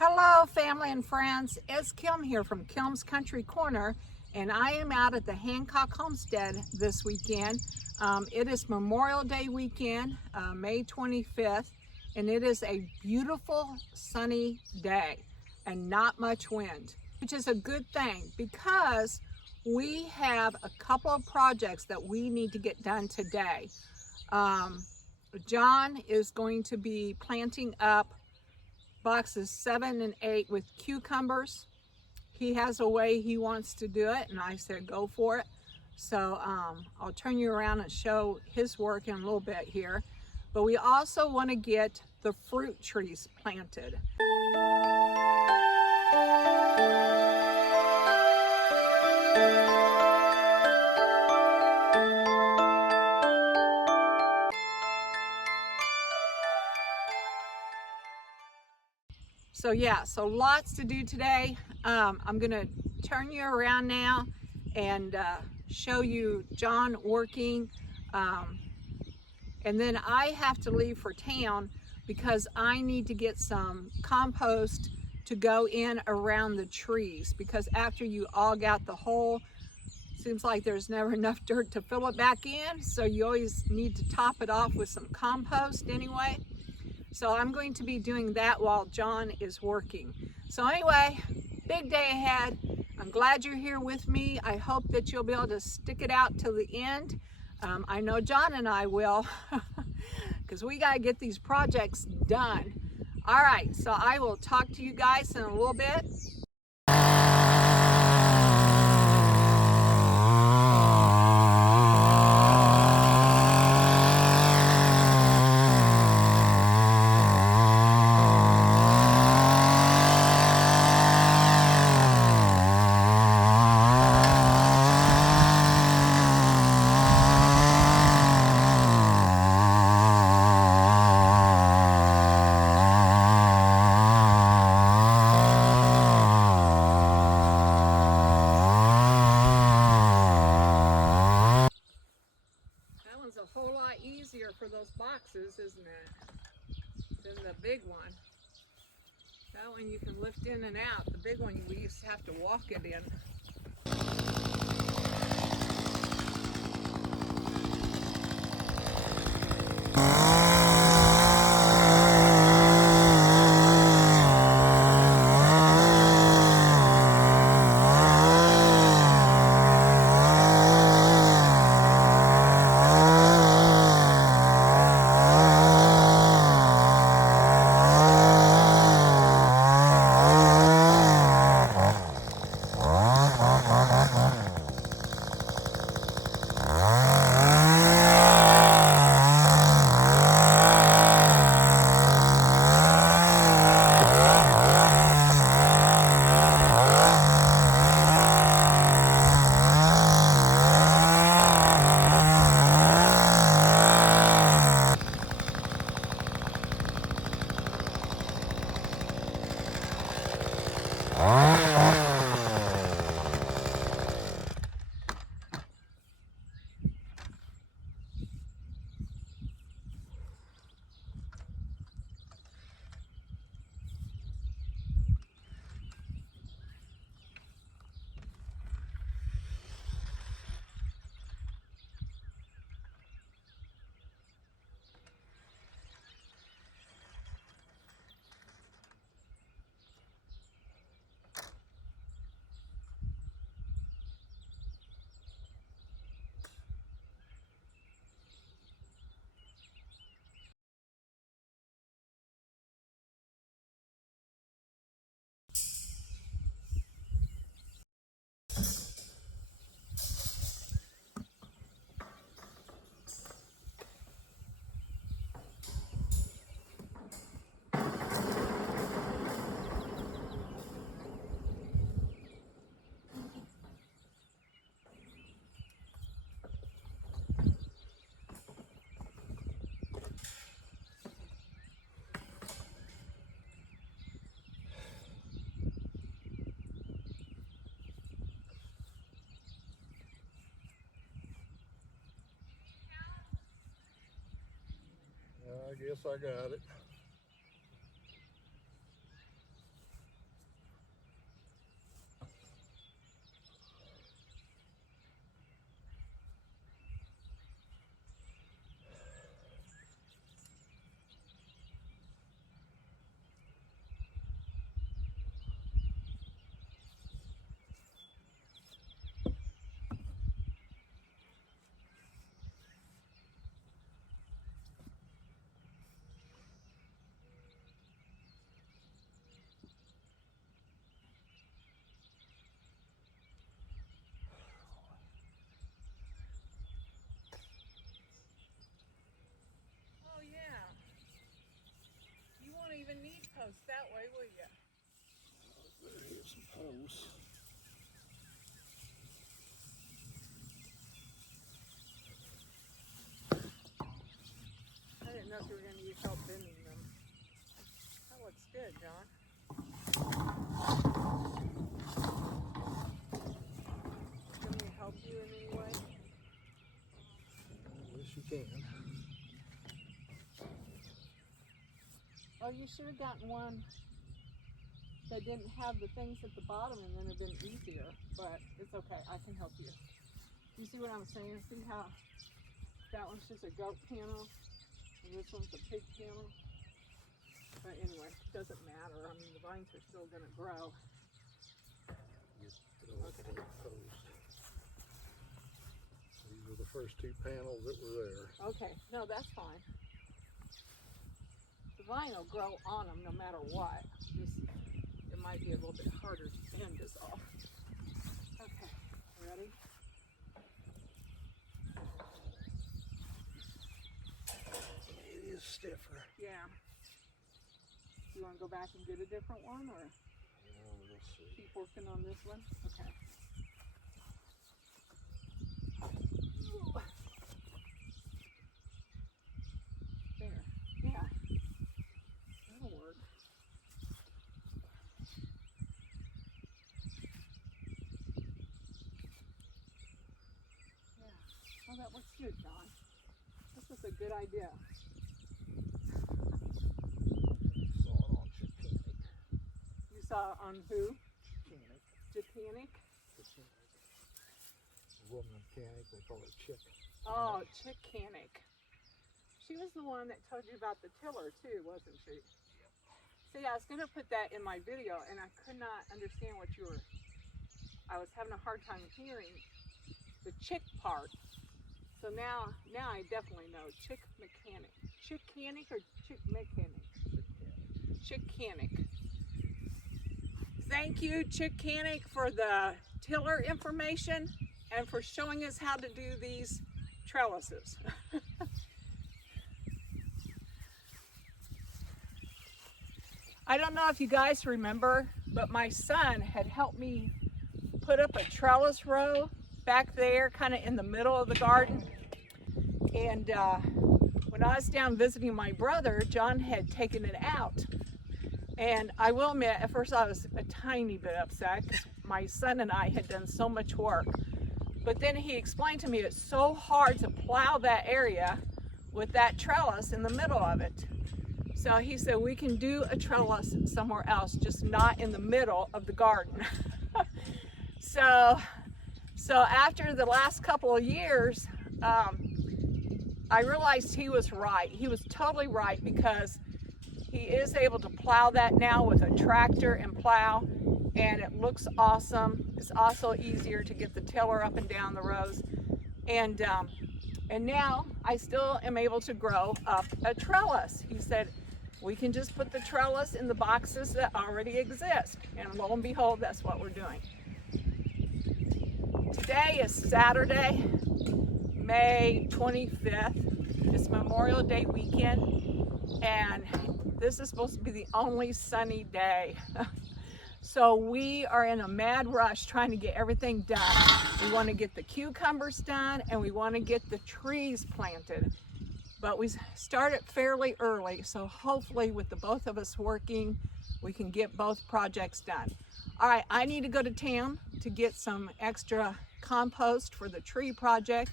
Hello family and friends, it's Kim here from Kim's Country Corner, and I am out at the Hancock Homestead this weekend. It is Memorial Day weekend, May 25th, and it is a beautiful sunny day and not much wind, which is a good thing because we have a couple of projects that we need to get done today. John is going to be planting up boxes 7 and 8 with cucumbers. He has a way he wants to do it, and I said go for it. So I'll turn you around and show his work in a little bit here. But we also want to get the fruit trees planted. So yeah, so lots to do today. I'm gonna turn you around now and show you John working. And then I have to leave for town because I need to get some compost to go in around the trees, because after you aug out the hole, seems like there's never enough dirt to fill it back in. So you always need to top it off with some compost anyway. So I'm going to be doing that while John is working. So anyway, big day ahead. I'm glad you're here with me. I hope that you'll be able to stick it out till the end. I know John and I will, because we got to get these projects done. All right, so I will talk to you guys in a little bit. A whole lot easier for those boxes, isn't it, than the big one. That one you can lift in and out. The big one we used to have to walk it in. I guess I got it. post that way, will you? Better hit some posts. I didn't know if you were going to use help bending them. That looks good, John. Can we help you in any way? Yes, you can. Oh, you should have gotten one that didn't have the things at the bottom, and then it'd been easier. But it's okay. I can help you. You see what I'm saying? See how that one's just a goat panel, and this one's a pig panel? But anyway, it doesn't matter. I mean, the vines are still going to grow. Okay. Post. These were the first two panels that were there. Okay, no, that's fine. The vine will grow on them no matter what. Just, it might be a little bit harder to bend is all. Okay, ready? It is stiffer. Yeah. You want to go back and get a different one, or We'll see. keep working on this one? Okay. There. Yeah. That'll work. Yeah. Oh, that looks good, John. This is a good idea. Saw it on Chickanic. You saw it on who? Chickanic. Japanic? Chickanic. A woman mechanic, they call her Chick. Oh, Chickanic. She was the one that told you about the tiller too, wasn't she? See, I was going to put that in my video, and I could not understand what you were. I was having a hard time hearing the chick part. So now I definitely know. Chick mechanic. Chickanic or chick mechanic? Chickanic. Thank you, Chickanic, for the tiller information and for showing us how to do these trellises. I don't know if you guys remember, but my son had helped me put up a trellis row back there, kind of in the middle of the garden. And when I was down visiting my brother, John had taken it out. And I will admit, at first I was a tiny bit upset because my son and I had done so much work. But then he explained to me it's so hard to plow that area with that trellis in the middle of it. So he said we can do a trellis somewhere else, just not in the middle of the garden. So after the last couple of years, I realized he was right. He was totally right, because he is able to plow that now with a tractor and plow, and it looks awesome. It's also easier to get the tiller up and down the rows. And now I still am able to grow up a trellis. He said, we can just put the trellis in the boxes that already exist. And lo and behold, that's what we're doing. Today is Saturday, May 25th. It's Memorial Day weekend, and this is supposed to be the only sunny day. So we are in a mad rush trying to get everything done. We want to get the cucumbers done, and we want to get the trees planted. But we started fairly early, so hopefully with the both of us working, we can get both projects done. All right, I need to go to town to get some extra compost for the tree project,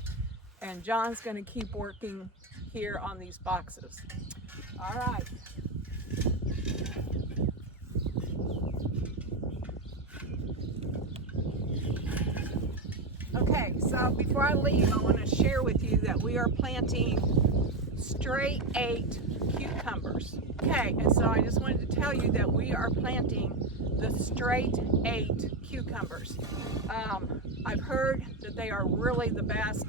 and John's going to keep working here on these boxes. All right. Okay, so before I leave, I want to share with you that we are planting straight 8 cucumbers. Okay, and so I just wanted to tell you that we are planting the straight 8 cucumbers. I've heard that they are really the best,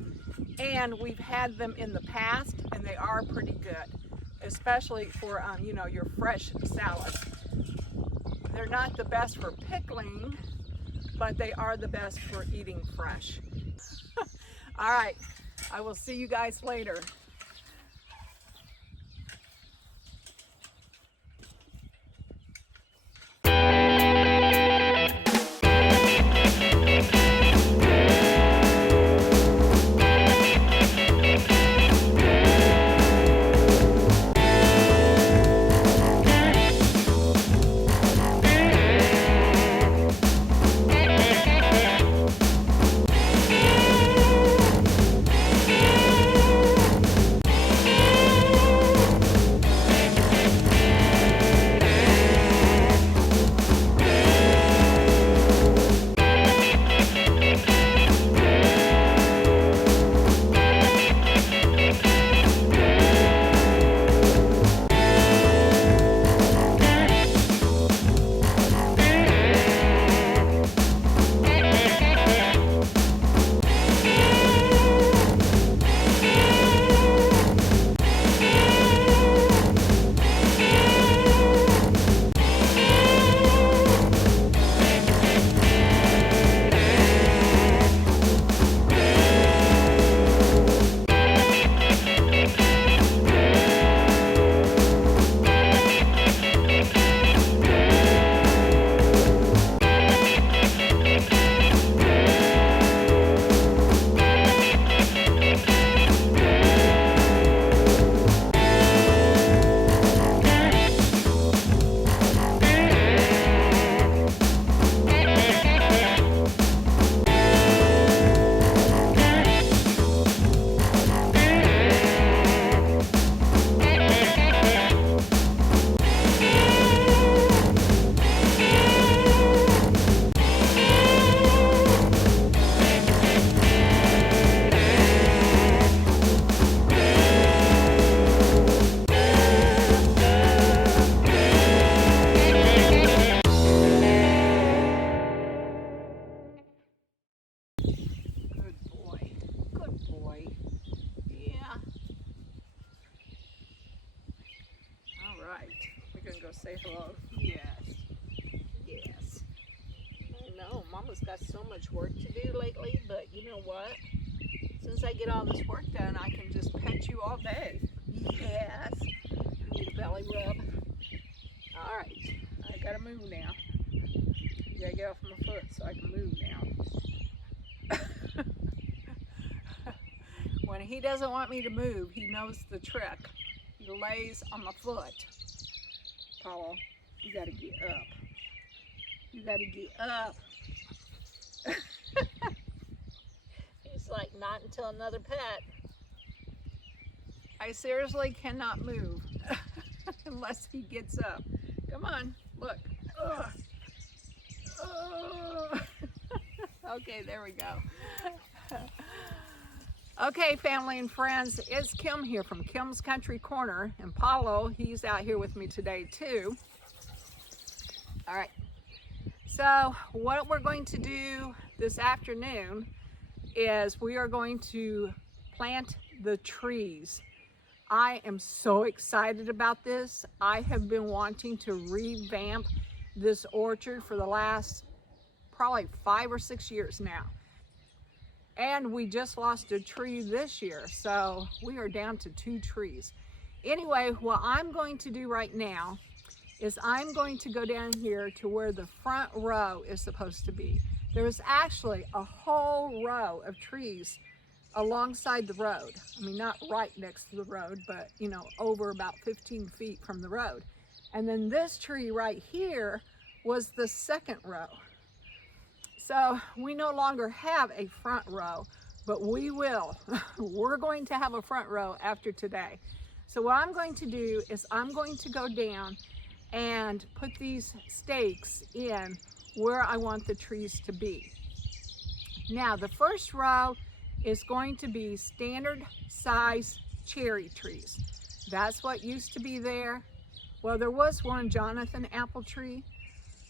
and we've had them in the past, and they are pretty good, especially for you know, your fresh salads. They're not the best for pickling, but they are the best for eating fresh. All right, I will see you guys later. Oh, yes. Yes. I know, Mama's got so much work to do lately, but you know what? Since I get all this work done, I can just pet you all day. Yes. Need a belly rub. All right, I gotta move now. You gotta get off my foot so I can move now. When he doesn't want me to move, he knows the trick. He lays on my foot. Paul, you gotta get up. You gotta get up. He's like, not until another pet. I seriously cannot move unless he gets up. Come on, look. Ugh. Ugh. Okay, there we go. Okay, family and friends, it's Kim here from Kim's Country Corner, and Paulo, he's out here with me today too. All right, so what we're going to do this afternoon is we are going to plant the trees. I am so excited about this. I have been wanting to revamp this orchard for the last probably 5 or 6 years now. And we just lost a tree this year, so we are down to 2 trees. Anyway, what I'm going to do right now is I'm going to go down here to where the front row is supposed to be. There is actually a whole row of trees alongside the road. I mean, not right next to the road, but you know, over about 15 feet from the road. And then this tree right here was the second row. So we no longer have a front row, but we will. We're going to have a front row after today. So what I'm going to do is I'm going to go down and put these stakes in where I want the trees to be. Now the first row is going to be standard size cherry trees. That's what used to be there. Well, there was one Jonathan apple tree,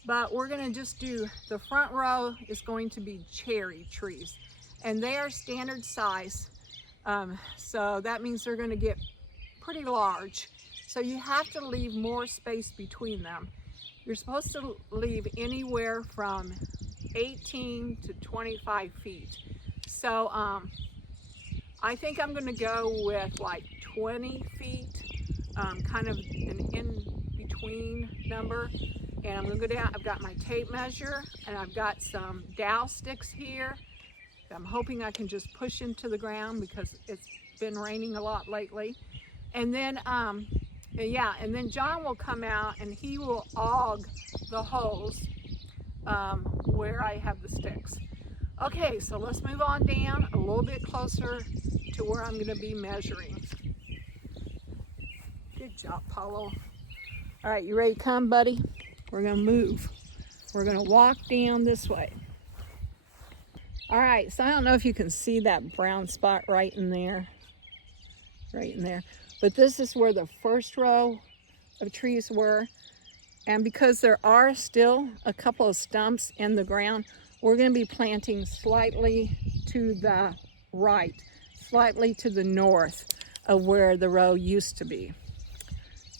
but we're gonna just do, the front row is going to be cherry trees, and they are standard size. So that means they're gonna get pretty large. So you have to leave more space between them. You're supposed to leave anywhere from 18 to 25 feet. So I think I'm gonna go with like 20 feet, kind of an in-between number. And I'm gonna go down, I've got my tape measure, and I've got some dowel sticks here. I'm hoping I can just push into the ground because it's been raining a lot lately. And then, yeah, and then John will come out and he will aug the holes where I have the sticks. Okay, so let's move on down a little bit closer to where I'm gonna be measuring. Good job, Paulo. All right, you ready to come, buddy? We're gonna move. We're gonna walk down this way. All right, so I don't know if you can see that brown spot right in there. Right in there. But this is where the first row of trees were. And because there are still a couple of stumps in the ground, we're gonna be planting slightly to the right, slightly to the north of where the row used to be.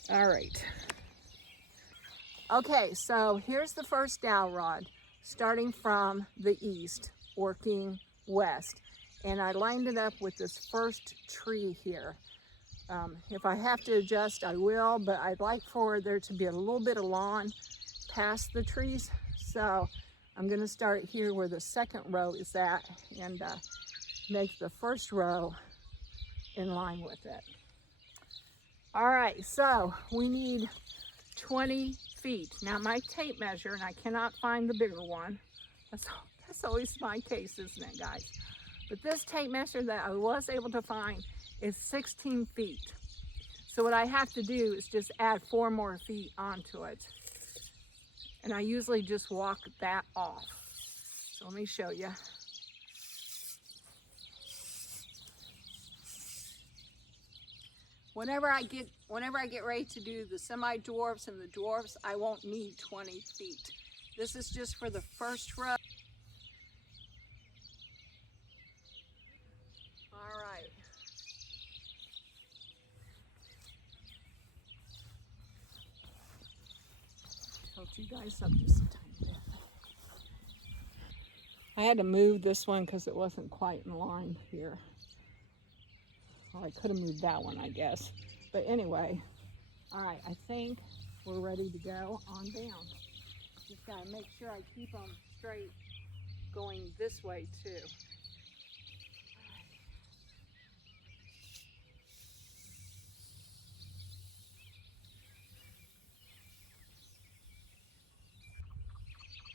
All right. Okay, so here's the first dowel rod, starting from the east, working west. And I lined it up with this first tree here. If I have to adjust, I will, but I'd like for there to be a little bit of lawn past the trees. So I'm gonna start here where the second row is at and make the first row in line with it. All right, so we need 20 feet. Now my tape measure, and I cannot find the bigger one. That's always my case, isn't it, guys? But this tape measure that I was able to find is 16 feet. So what I have to do is just add 4 more feet onto it. And I usually just walk that off. So let me show you. Whenever I get ready to do the semi-dwarfs and the dwarfs, I won't need 20 feet. This is just for the first row. All right. tilt you guys up just a tiny bit. I had to move this one because it wasn't quite in line here. Well, I could have moved that one, I guess. But anyway, all right, I think we're ready to go on down. Just gotta make sure I keep them straight going this way too.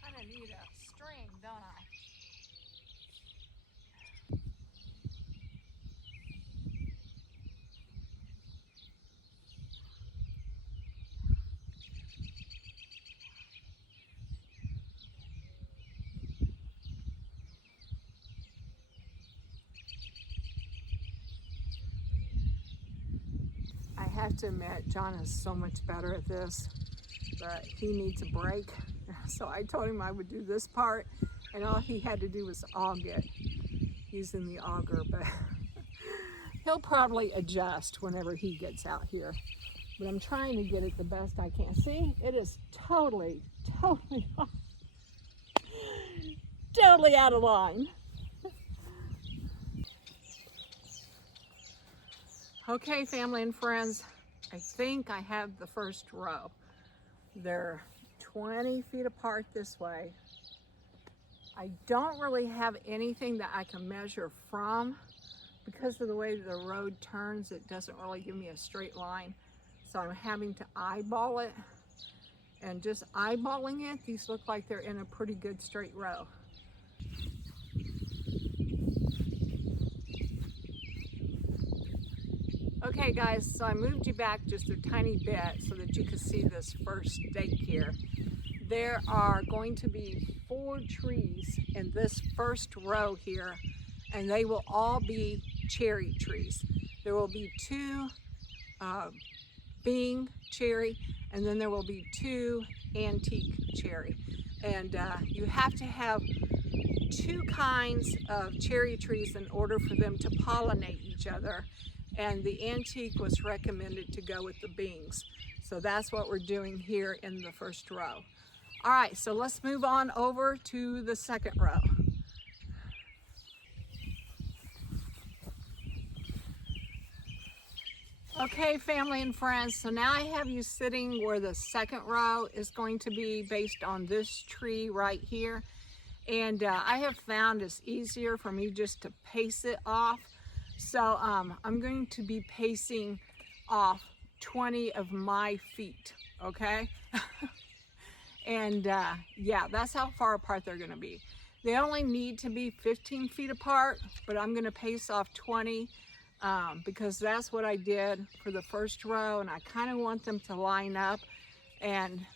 Kind of need a string, don't I? I have to admit, John is so much better at this, but he needs a break. So I told him I would do this part, and all he had to do was aug it using the auger, but he'll probably adjust whenever he gets out here. But I'm trying to get it the best I can. See, it is totally out of line. Okay, family and friends, I think I have the first row. They're 20 feet apart this way. I don't really have anything that I can measure from because of the way the road turns. It doesn't really give me a straight line. So I'm having to eyeball it, and just eyeballing it, these look like they're in a pretty good straight row. Okay guys, so I moved you back just a tiny bit so that you could see this first stake here. There are going to be 4 trees in this first row here, and they will all be cherry trees. There will be 2 Bing cherry, and then there will be 2 antique cherry. And you have to have 2 kinds of cherry trees in order for them to pollinate each other. And the antique was recommended to go with the Bings. So that's what we're doing here in the first row. All right, so let's move on over to the second row. Okay, family and friends, so now I have you sitting where the second row is going to be based on this tree right here. And I have found it's easier for me just to pace it off. So I'm going to be pacing off 20 of my feet, okay? And yeah, that's how far apart they're gonna be. They only need to be 15 feet apart, but I'm gonna pace off 20 because that's what I did for the first row, and I kind of want them to line up, and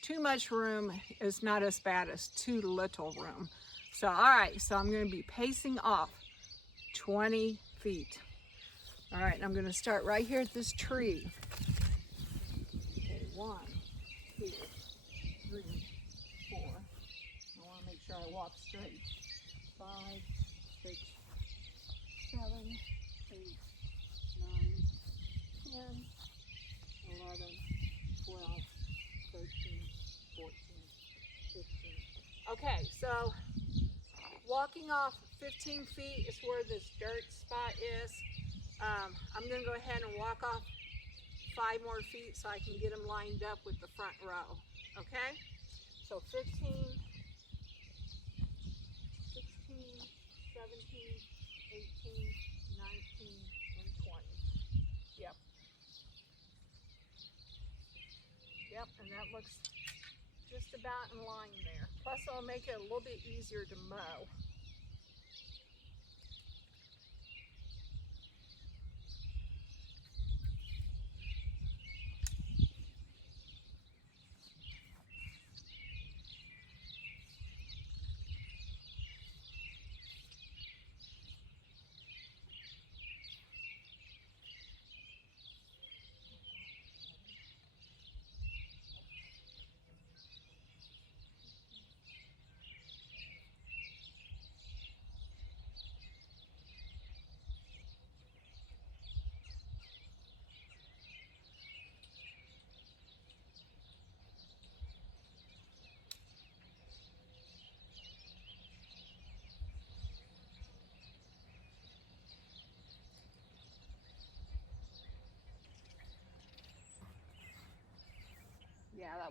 too much room is not as bad as too little room. So all right, so I'm gonna be pacing off 20 feet. All right, and I'm gonna start right here at this tree. Okay, 1, 2, 3, 4. I wanna make sure I walk straight. 5, 6, 7, 8, 9, 10, 11, 12, 13, 14, 15. Okay, so walking off 15 feet is where this dirt spot is. I'm gonna go ahead and walk off 5 more feet so I can get them lined up with the front row, okay? So 15, 16, 17, 18, 19, and 20. Yep. Yep, and that looks just about in line there. Plus it'll make it a little bit easier to mow.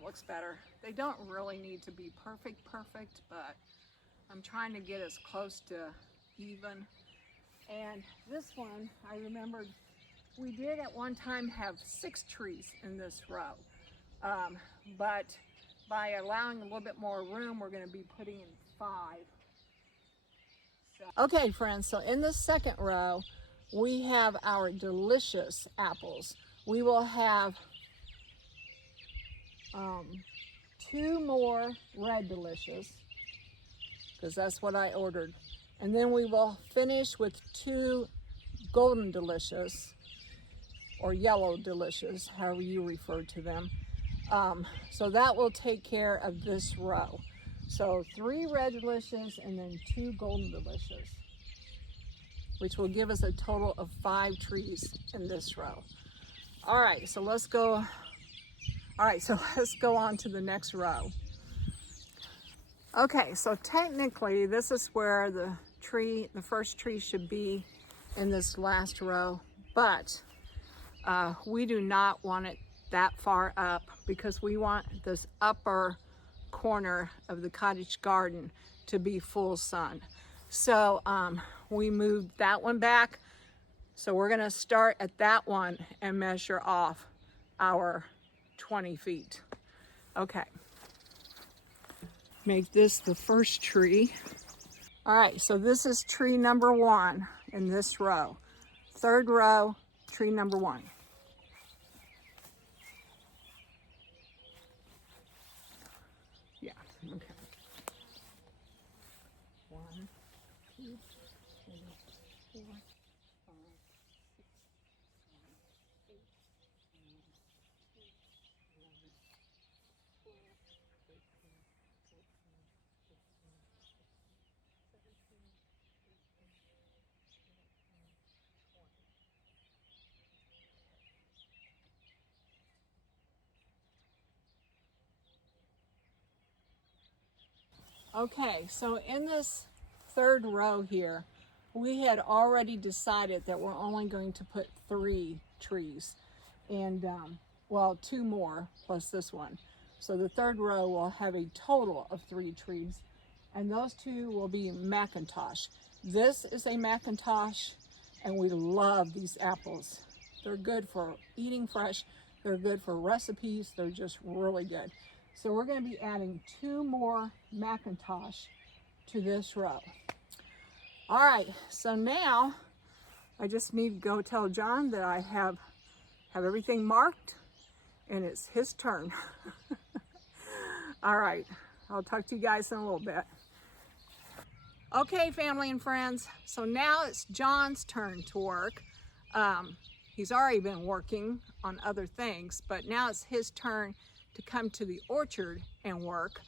that looks better. They don't really need to be perfect, but I'm trying to get as close to even. And this one, I remembered we did at one time have 6 trees in this row. But by allowing a little bit more room, we're going to be putting in 5. So. Okay, friends, so in the second row, we have our delicious apples. We will have 2 more red delicious, because that's what I ordered. And then we will finish with 2 golden delicious, or yellow delicious, however you refer to them. So that will take care of this row. So 3 red delicious and then 2 golden delicious, which will give us a total of 5 trees in this row. All right, so let's go. All right, so let's go on to the next row. Okay, so technically this is where the first tree should be in this last row, but we do not want it that far up because we want this upper corner of the cottage garden to be full sun. So we moved that one back. So we're gonna start at that one and measure off our 20 feet. Okay. Make this the first tree. All right, so this is tree number 1 in this row. 3rd row, tree number 1. Yeah, okay. 1, 2, 3, 4, 5, 6, 7, 8, 9, 10, 11, 12, 13, 14, 15, 16, 17, 18, 19, 20. Okay, so in this 3rd row here, we had already decided that we're only going to put 3 trees, and well, 2 more plus this one. So the 3rd row will have a total of 3 trees, and those 2 will be Macintosh. This is a Macintosh, and we love these apples. They're good for eating fresh. They're good for recipes. They're just really good. So we're going to be adding 2 more Macintosh to this row. All right, so now I just need to go tell John that I have everything marked and it's his turn. All right, I'll talk to you guys in a little bit. Okay, family and friends, so now it's John's turn to work. He's already been working on other things, but now it's his turn to come to the orchard and work.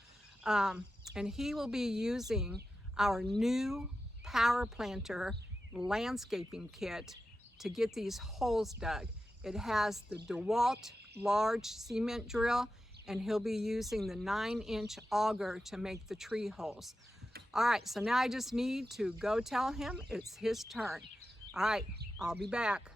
And he will be using our new power planter landscaping kit to get these holes dug. It has the DeWalt large cement drill, and he'll be using the 9-inch auger to make the tree holes. All right, so now I just need to go tell him it's his turn. All right, I'll be back.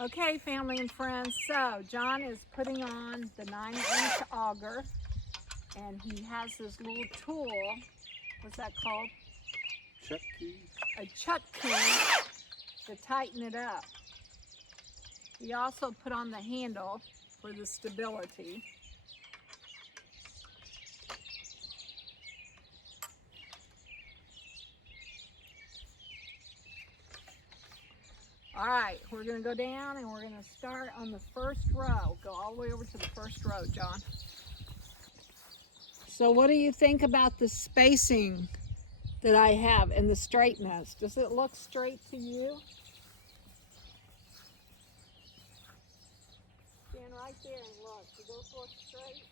Okay, family and friends, so John is putting on the 9-inch auger, and he has this little tool. What's that called? Chuck key. A chuck key to tighten it up. He also put on the handle for the stability. All right, we're gonna go down and we're gonna start on the first row. Go all the way over to the first row, John. So what do you think about the spacing that I have in the straightness? Does it look straight to you? Stand right there and look. Do those look straight?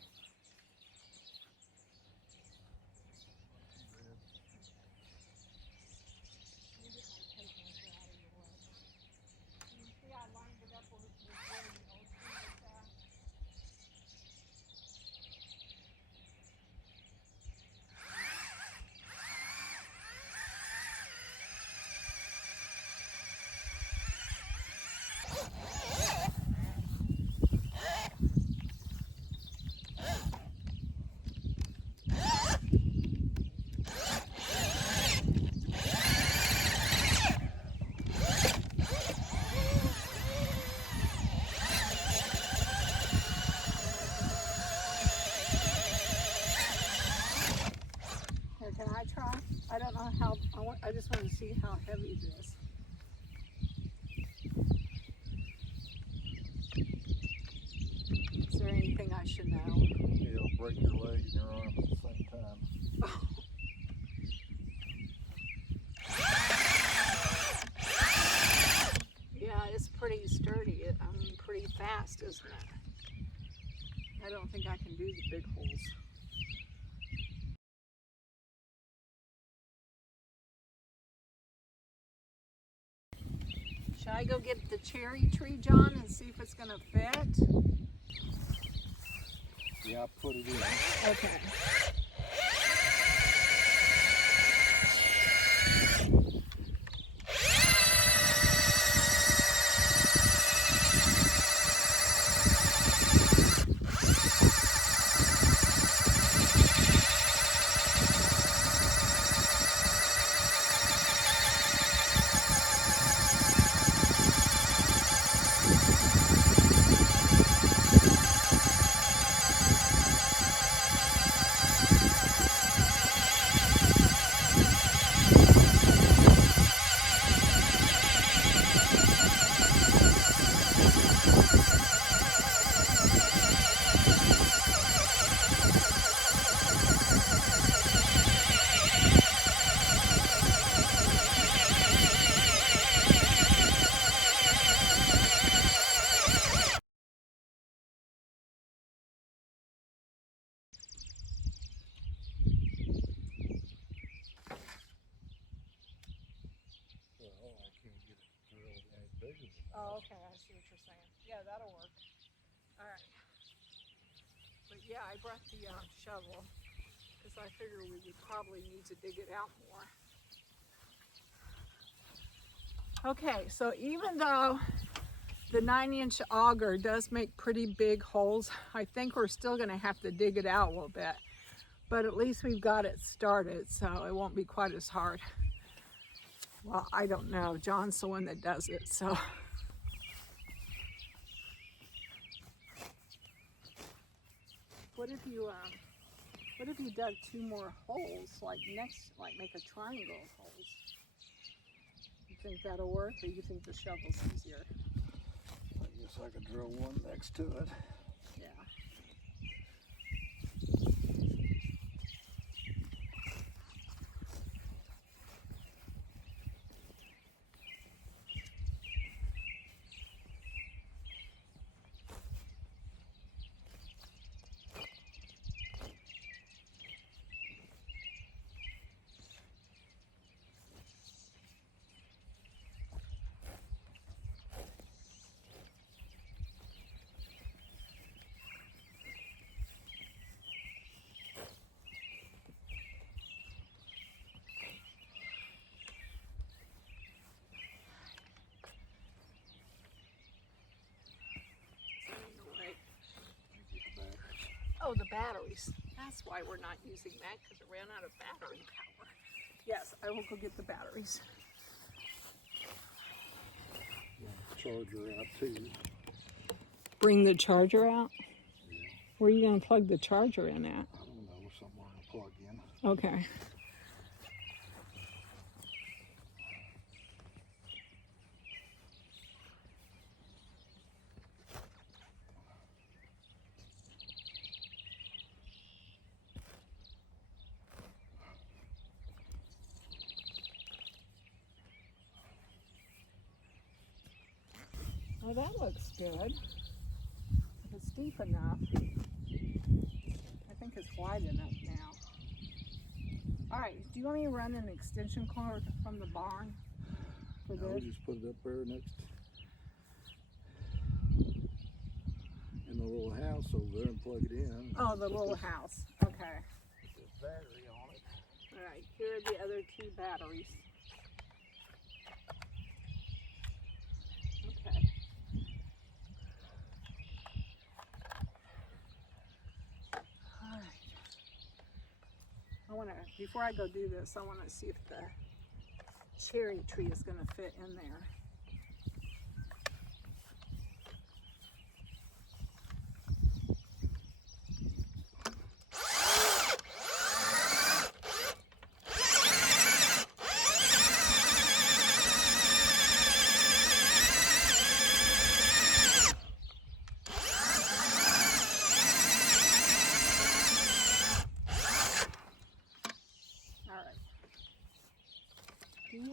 See, I lined it up with where the old tree is at. see how heavy it is. Is there anything I should know? It'll break your leg and your arm at the same time. Yeah, it's pretty sturdy. I mean, pretty fast, isn't it? I don't think I can do the big holes. Should I go get the cherry tree, John, and see if it's gonna fit? Yeah, I put it in. Okay. Well, I can't get it drilled any bigger than that. Oh, okay, I see what you're saying. Yeah, that'll work. All right. But yeah, I brought the shovel because I figure we would probably need to dig it out more. Okay, so even though the 9-inch auger does make pretty big holes, I think we're still gonna have to dig it out a little bit. But at least we've got it started, so it won't be quite as hard. Well, I don't know. John's the one that does it, so. What if you dug 2 more holes, like make a triangle of holes? You think that'll work, or you think the shovel's easier? I guess I could drill one next to it. Yeah. Oh, the batteries. That's why we're not using that, because it ran out of battery power. Yes, I will go get the batteries. Charger out too. Bring the charger out? Yeah. Where are you going to plug the charger in at? I don't know, somewhere to plug in. Okay. Well, that looks good. If it's deep enough, I think it's wide enough now. All right, do you want me to run an extension cord from the barn for No, this? we just put it up there next in the little house over there and plug it in. Oh, the little house. Okay. Put this battery on it. All right, here are the other 2 batteries. Okay. All right. Before I go do this, I want to see if the cherry tree is going to fit in there.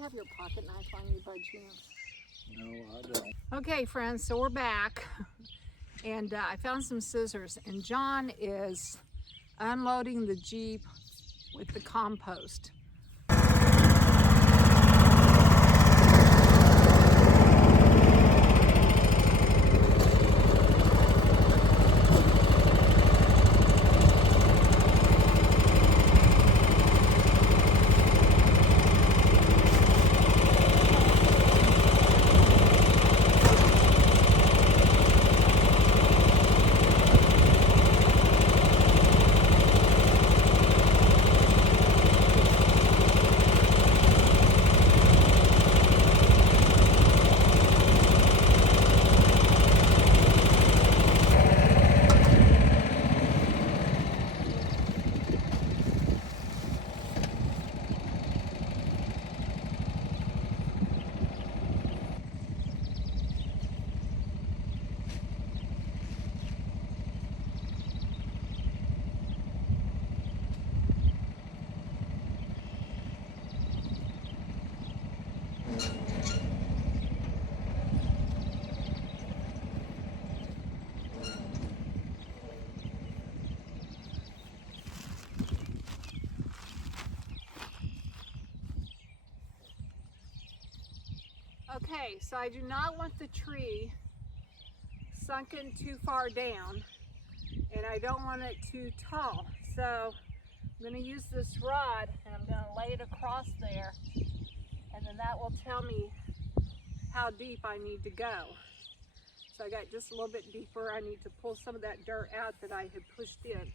have your pocket knife on you by chance? No, I don't. Okay, friends, so we're back. And I found some scissors, and John is unloading the Jeep with the compost. Okay, so I do not want the tree sunken too far down, and I don't want it too tall. So I'm going to use this rod, and I'm going to lay it across there, and then that will tell me how deep I need to go. So I got just a little bit deeper. I need to pull some of that dirt out that I had pushed in.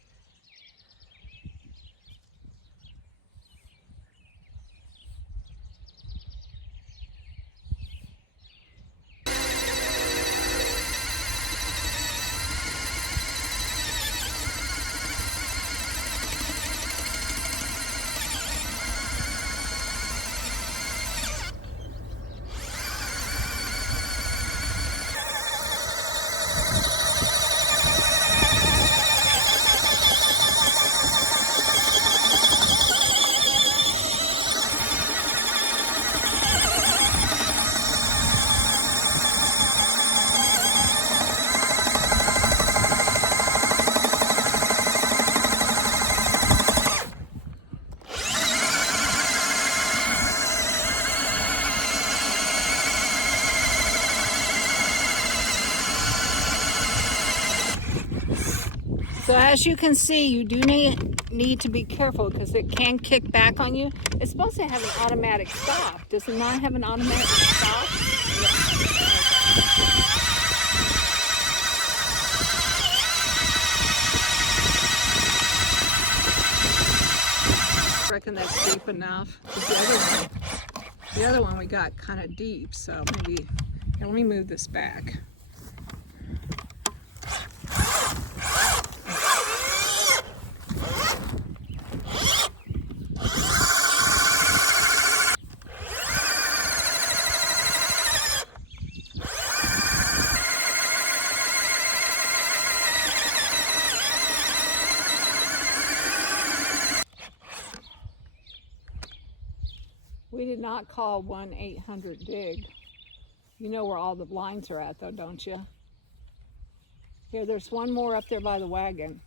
So as you can see, you do need to be careful because it can kick back on you. It's supposed to have an automatic stop. Does it not have an automatic stop? I reckon that's deep enough. The other one we got kind of deep, so maybe, let me move this back. We did not call 1-800-DIG. You know where all the lines are at though, don't you? Here, there's one more up there by the wagon.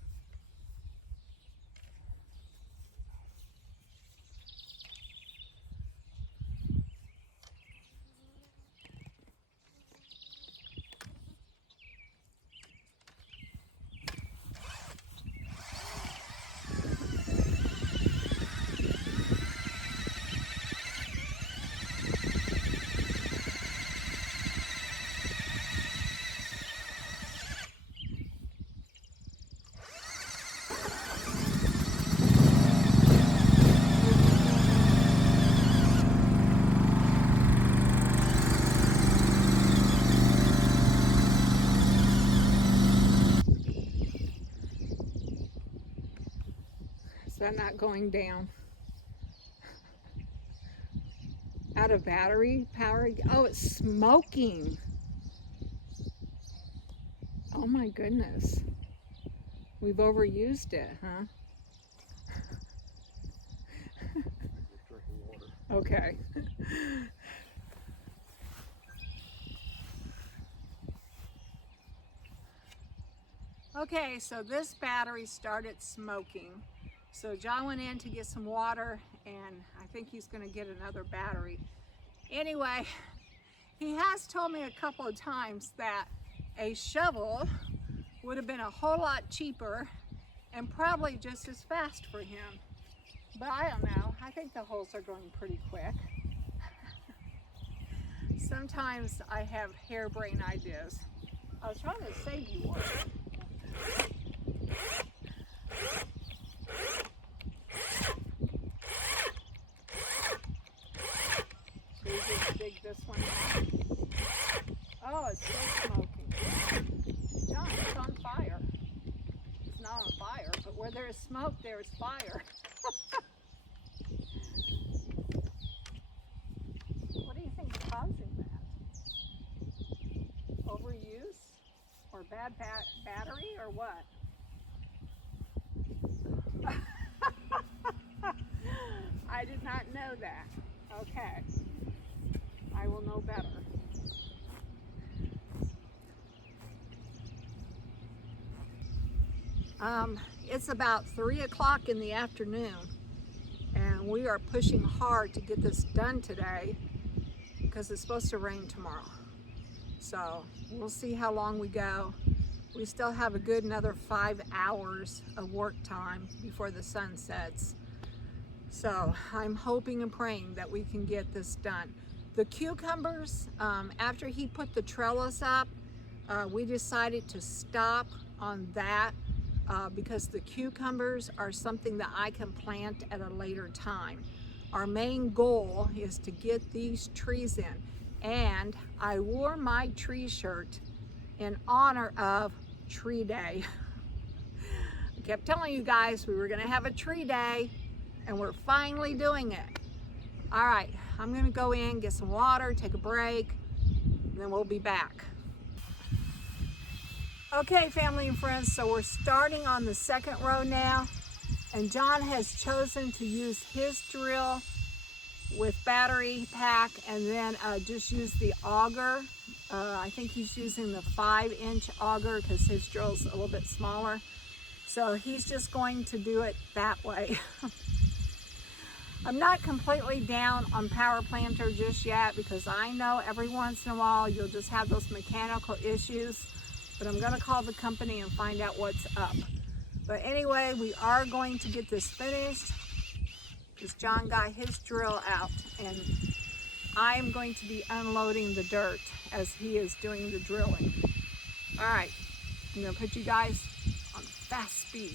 Is that not going down? Out of battery power? Oh, it's smoking. Oh my goodness. We've overused it, huh? Okay. Okay, so this battery started smoking. So John went in to get some water, and I think he's going to get another battery. Anyway, he has told me a couple of times that a shovel would have been a whole lot cheaper and probably just as fast for him. But I don't know. I think the holes are going pretty quick. Sometimes I have harebrained ideas. I was trying to save you one. So you just dig this one out. Oh, it's still smoking. John, it's on fire. It's not on fire, but where there is smoke, there is fire. What do you think is causing that? Overuse? Or bad battery, or what? I did not know that. Okay. I will know better. It's about 3 o'clock in the afternoon, and we are pushing hard to get this done today because it's supposed to rain tomorrow. So we'll see how long we go. We still have a good another 5 hours of work time before the sun sets. So I'm hoping and praying that we can get this done. The cucumbers, after he put the trellis up, we decided to stop on that because the cucumbers are something that I can plant at a later time. Our main goal is to get these trees in. And I wore my tree shirt in honor of Tree Day. I kept telling you guys we were gonna have a tree day, and we're finally doing it. All right, I'm gonna go in, get some water, take a break, and then we'll be back. Okay, family and friends, so we're starting on the second row now, and John has chosen to use his drill with battery pack and then just use the auger. I think he's using the 5-inch auger because his drill's a little bit smaller. So he's just going to do it that way. I'm not completely down on power planter just yet because I know every once in a while you'll just have those mechanical issues, but I'm gonna call the company and find out what's up. But anyway, we are going to get this finished because John got his drill out, and I'm going to be unloading the dirt as he is doing the drilling. All right, I'm gonna put you guys on fast speed.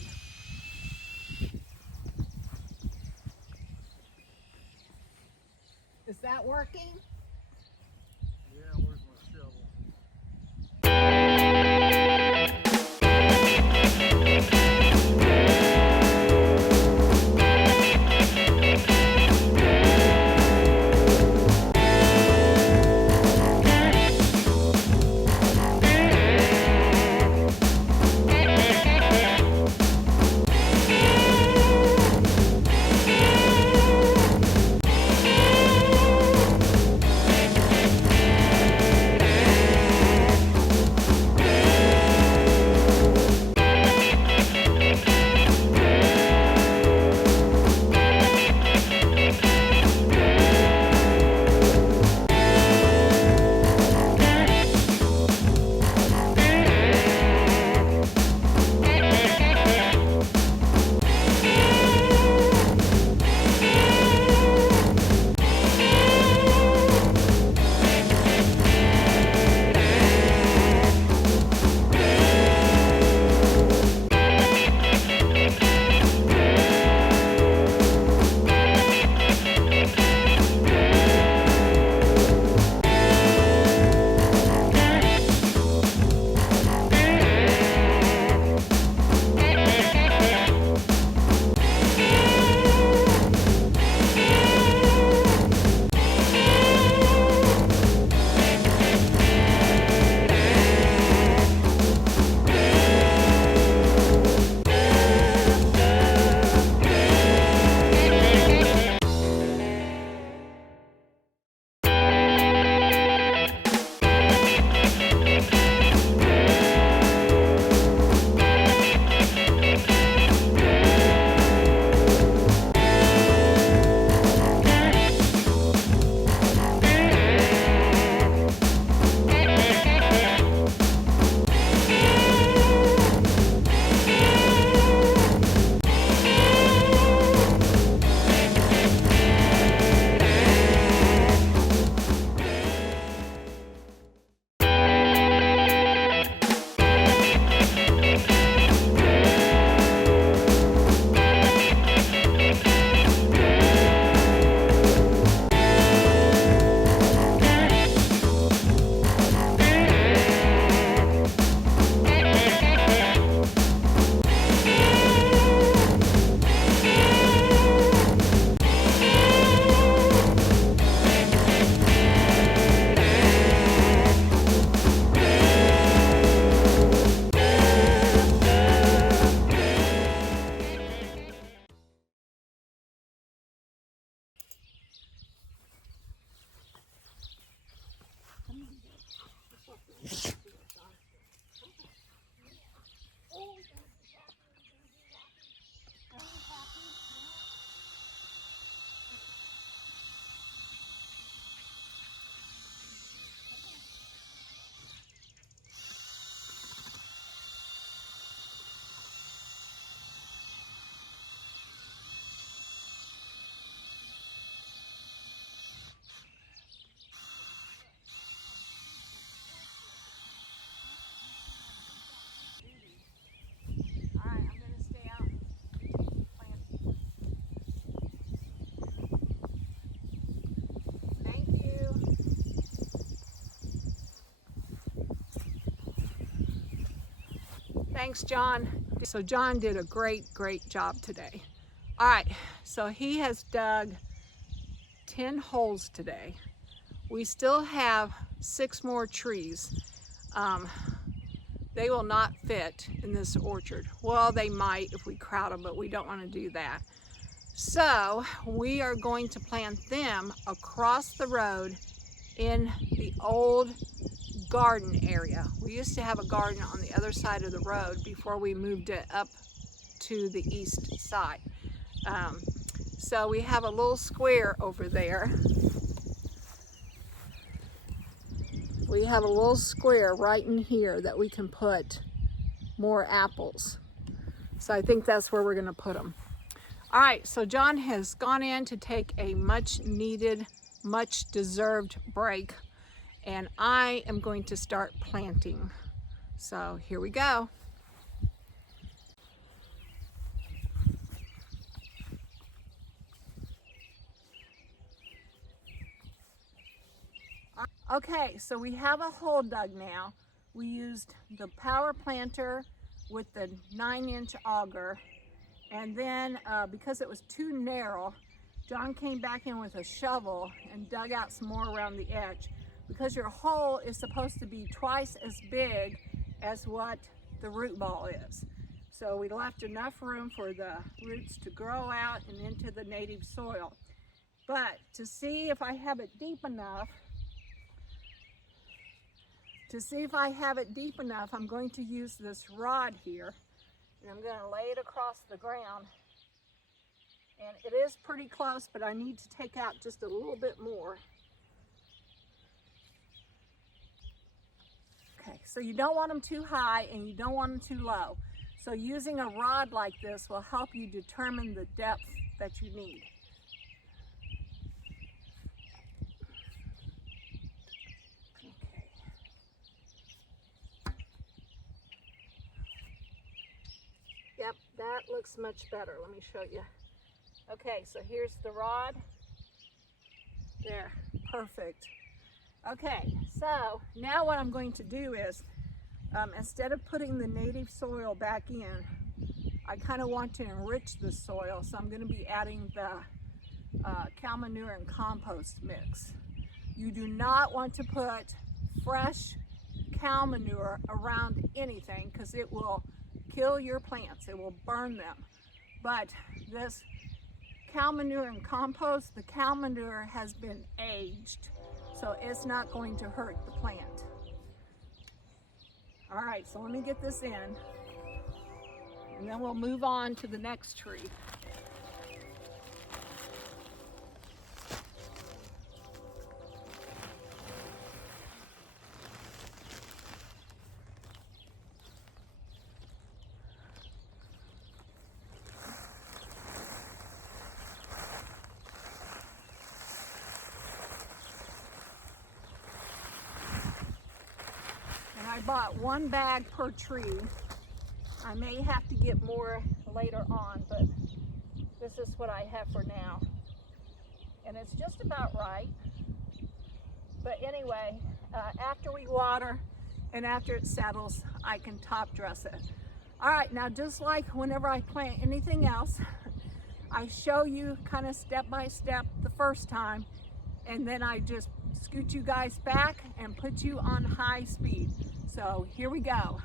Is that working? Yeah, where's my shovel? Thanks, John. So John did a great job today. All right, so he has dug 10 holes today. We still have 6 more trees. They will not fit in this orchard. Well, they might if we crowd them, but we don't want to do that. So we are going to plant them across the road in the old garden area. We used to have a garden on the other side of the road before we moved it up to the east side. So we have a little square over there. We have a little square right in here that we can put more apples. So I think that's where we're going to put them. All right, so John has gone in to take a much needed, much deserved break, and I am going to start planting. So here we go. Okay, so we have a hole dug now. We used the power planter with the 9-inch auger, and then because it was too narrow, John came back in with a shovel and dug out some more around the edge, because your hole is supposed to be twice as big as what the root ball is. So we left enough room for the roots to grow out and into the native soil. But to see if I have it deep enough, I'm going to use this rod here, and I'm going to lay it across the ground. And it is pretty close, but I need to take out just a little bit more. Okay, so you don't want them too high and you don't want them too low. So using a rod like this will help you determine the depth that you need. Yep, that looks much better. Let me show you. Okay, so here's the rod. There, perfect. Okay, so now what I'm going to do is, instead of putting the native soil back in, I kind of want to enrich the soil, so I'm going to be adding the cow manure and compost mix. You do not want to put fresh cow manure around anything, because it will kill your plants, it will burn them. But this cow manure and compost, the cow manure has been aged, so it's not going to hurt the plant. All right, so let me get this in, and then we'll move on to the next tree. I bought 1 bag per tree. I may have to get more later on, but this is what I have for now. And it's just about right. But anyway, after we water and after it settles, I can top dress it. All right, now just like whenever I plant anything else, I show you kind of step by step the first time, and then I just scoot you guys back and put you on high speed. So here we go.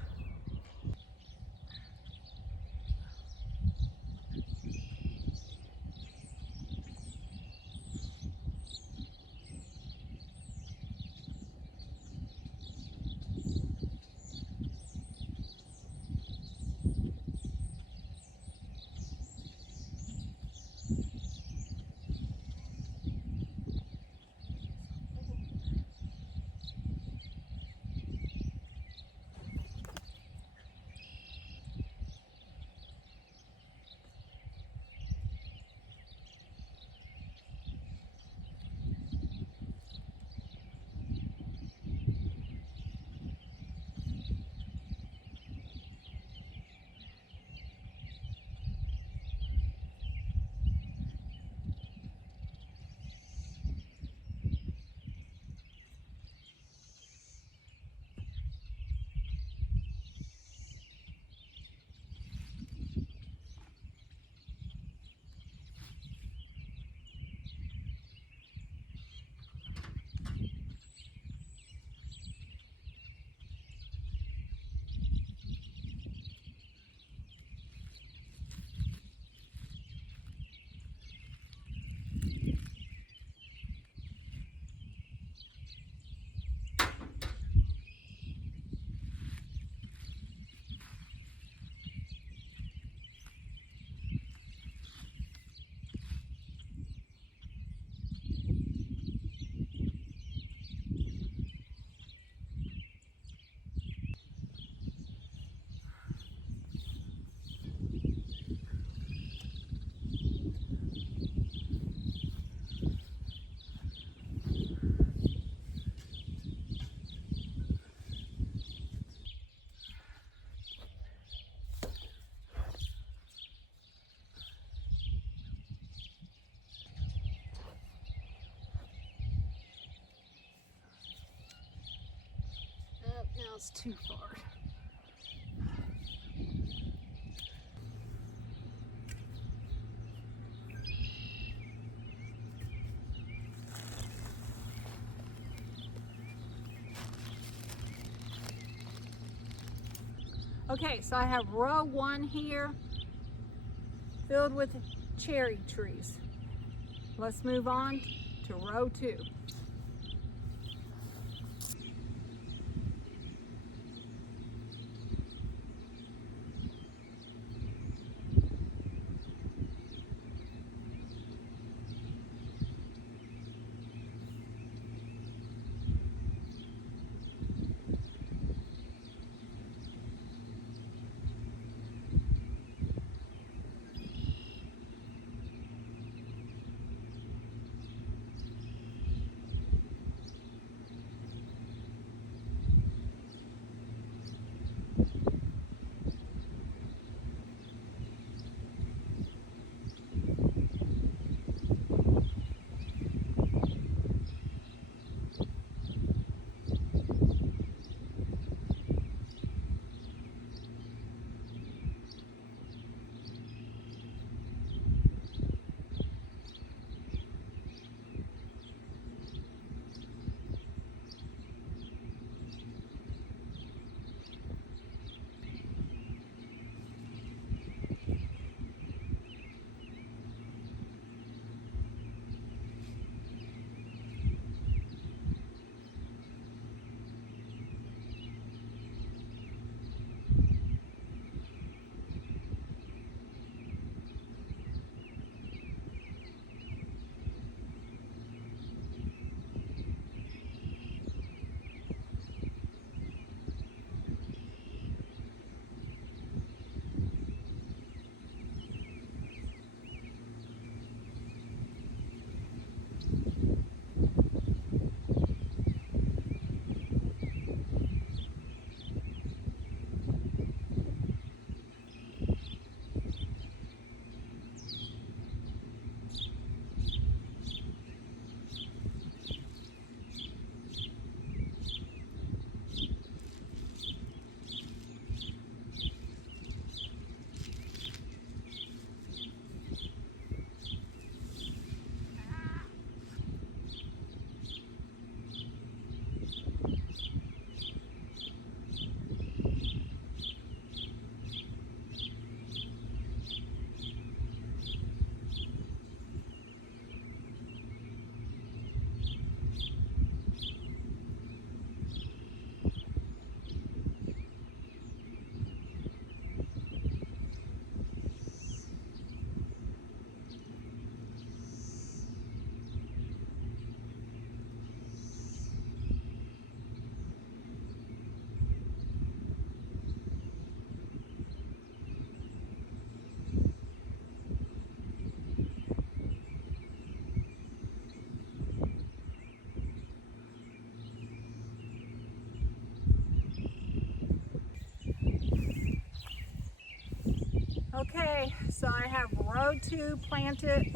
was too far. Okay, so I have row 1 here filled with cherry trees. Let's move on to row 2. Okay, so I have row 2 planted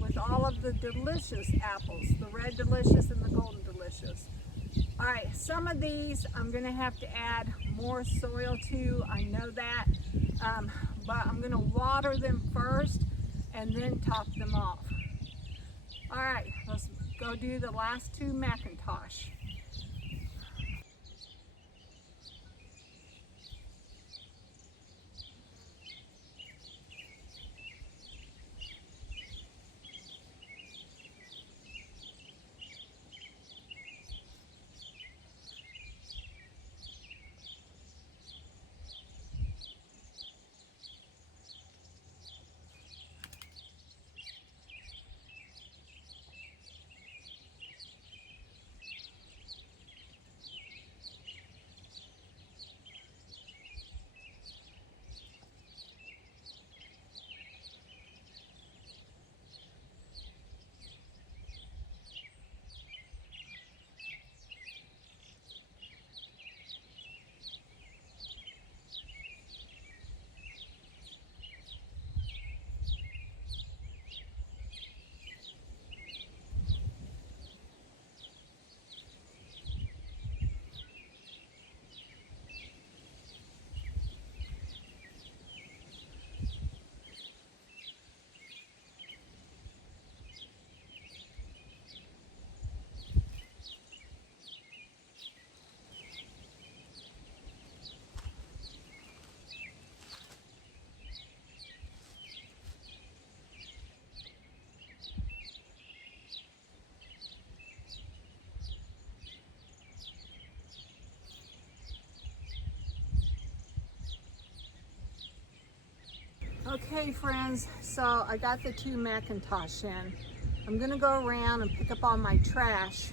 with all of the delicious apples, the red delicious and the golden delicious. All right, some of these I'm gonna have to add more soil to, I know that, but I'm gonna water them first and then top them off. All right, let's go do the last 2 Macintosh. Okay friends, so I got the 2 Macintosh in. I'm gonna go around and pick up all my trash.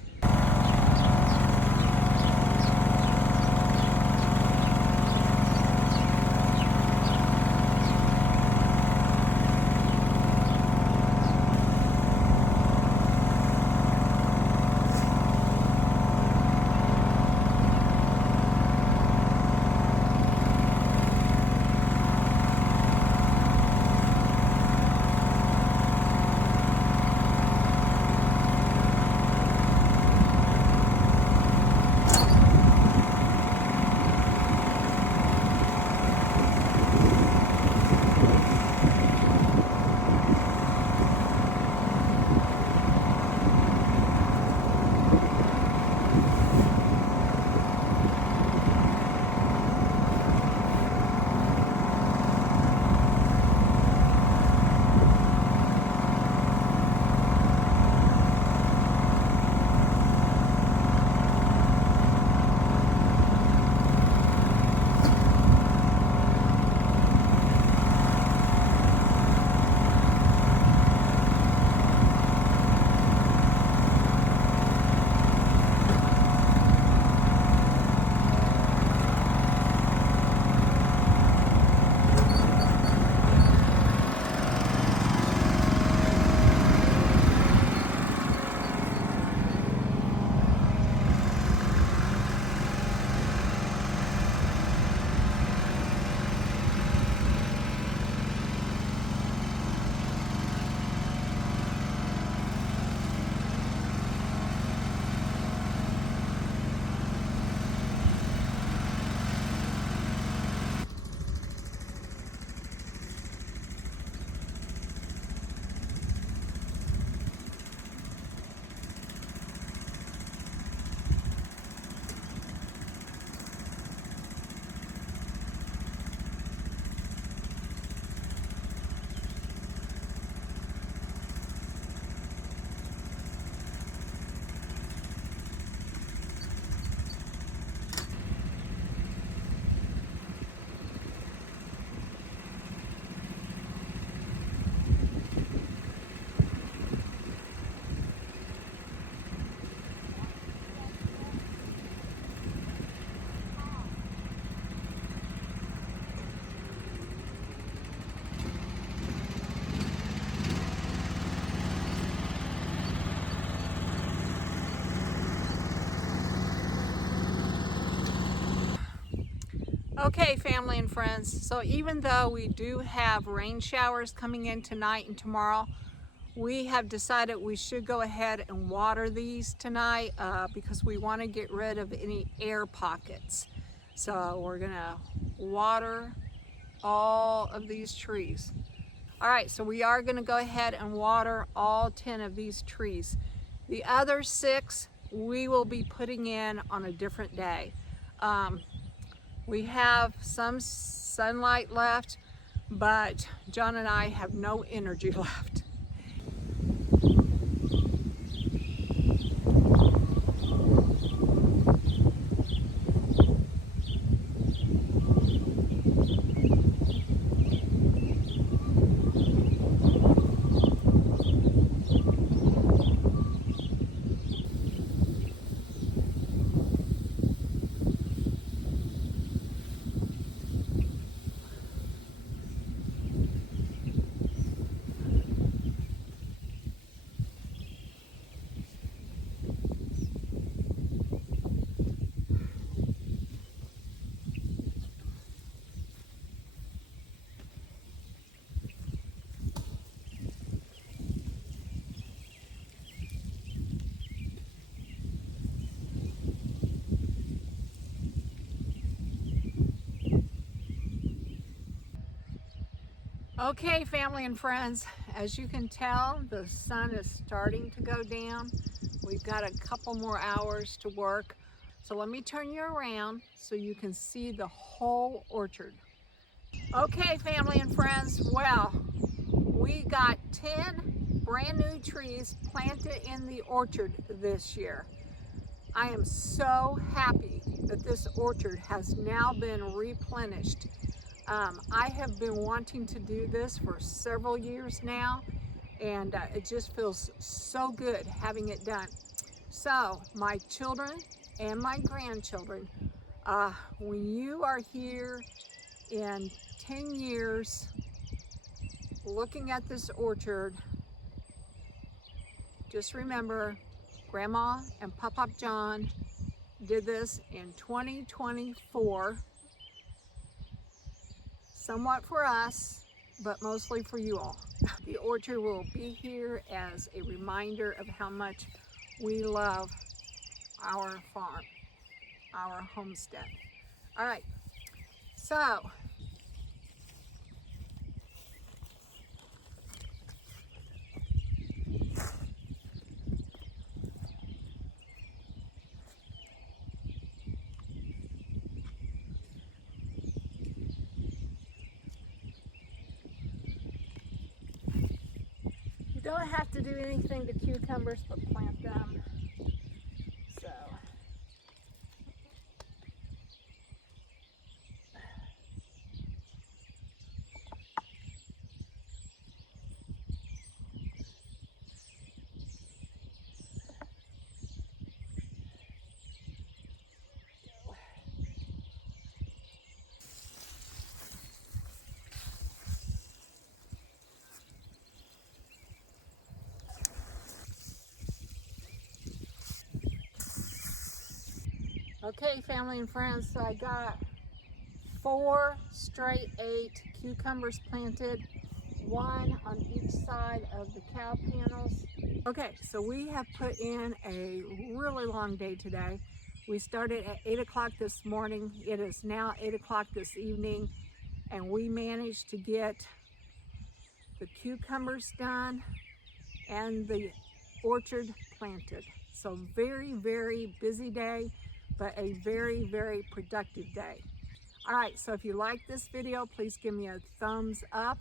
Okay, family and friends, so even though we do have rain showers coming in tonight and tomorrow, we have decided we should go ahead and water these tonight because we want to get rid of any air pockets. So we're gonna water all of these trees. All right, so we are gonna go ahead and water all 10 of these trees. The other 6 we will be putting in on a different day. We have some sunlight left, but John and I have no energy left. Okay, family and friends, as you can tell, the sun is starting to go down. We've got a couple more hours to work. So let me turn you around so you can see the whole orchard. Okay, family and friends, well, we got 10 brand new trees planted in the orchard this year. I am so happy that this orchard has now been replenished. I have been wanting to do this for several years now, and it just feels so good having it done. So my children and my grandchildren, when you are here in 10 years looking at this orchard, just remember Grandma and Pop John did this in 2024, somewhat for us, but mostly for you all. The orchard will be here as a reminder of how much we love our farm, our homestead. All right, so you don't have to do anything to cucumbers but plant them. So okay, family and friends, so I got 4 straight 8 cucumbers planted, 1 on each side of the cow panels. Okay, so we have put in a really long day today. We started at 8 o'clock this morning. It is now 8 o'clock this evening, and we managed to get the cucumbers done and the orchard planted. So very, very busy day, but a very, very productive day. All right, so if you like this video, please give me a thumbs up.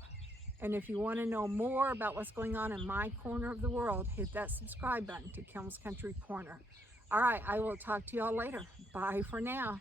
And if you want to know more about what's going on in my corner of the world, hit that subscribe button to Kilm's Country Corner. All right, I will talk to y'all later. Bye for now.